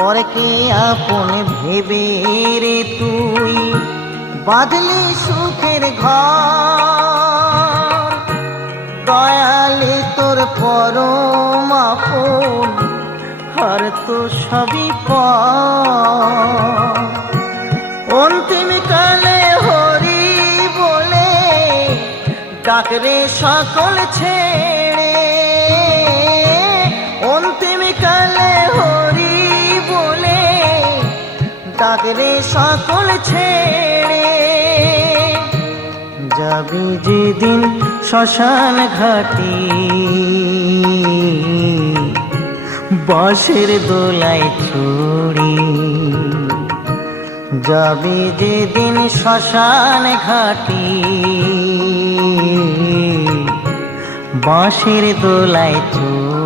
পরকে আপন ভেবে রে তুই বাঁধলি সুখের ঘর, দয়ালে তোর পরম আপন আর তো সবই পর। অন্তিম কালে হরি বলে ডাকরে সকল ছেড়ে, অন্তিম কালে হরি বলে ডাকরে সকল ছেড়ে। যাবি যেদিন শ্মশান ঘাটি বাঁশের দোলায় ছড়ি, যাবি যেদিন শ্মশান ঘাটি বাঁশের দোলায় ছড়ি।